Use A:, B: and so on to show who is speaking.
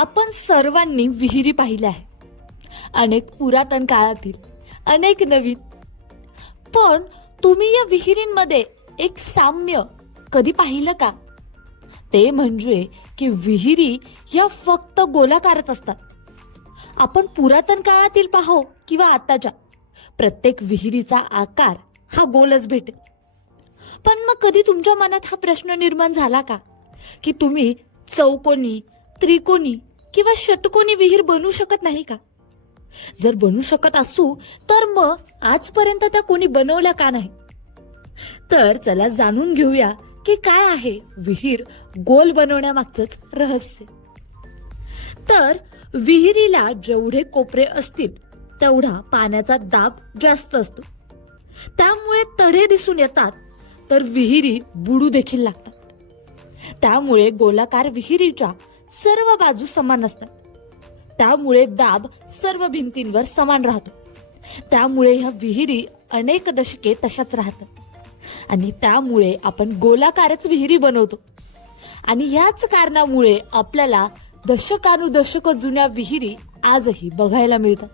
A: आपण सर्वांनी विहिरी पाहिल्या आहे अनेक पुरातन काळातील अनेक नवीन. पण तुम्ही या विहिरींमध्ये एक साम्य कधी पाहिलं का? ते म्हणजे की विहिरी या फक्त गोलाकारच असतात. आपण पुरातन काळातील पाहो किंवा आताच्या प्रत्येक विहिरीचा आकार हा गोलच भेटेल. पण मग कधी तुमच्या मनात हा प्रश्न निर्माण झाला का? की तुम्ही चौकोनी त्रिकोणी किंवा षटकोनी विहीर बनू शकत नाही का? जर बनू शकत असू तर मग आजपर्यंत त्या कोणी बनवल्या का नाही? तर चला जाणून घेऊया की काय आहे विहीर गोल बनवण्यामागचंच रहस्य. तर विहिरीला जेवढे कोपरे असतील तेवढा पाण्याचा दाब जास्त असतो. त्यामुळे तढे दिसून येतात तर विहिरी बुडू देखील लागतात. त्यामुळे गोलाकार विहिरीच्या सर्व बाजू समान असतात. त्यामुळे दाब सर्व भिंतींवर समान राहतो. त्यामुळे ह्या विहिरी अनेक दशके तशाच राहतात. आणि त्यामुळे आपण गोलाकारच विहिरी बनवतो. आणि ह्याच कारणामुळे आपल्याला दशकानुदशक जुन्या विहिरी आजही बघायला मिळतात.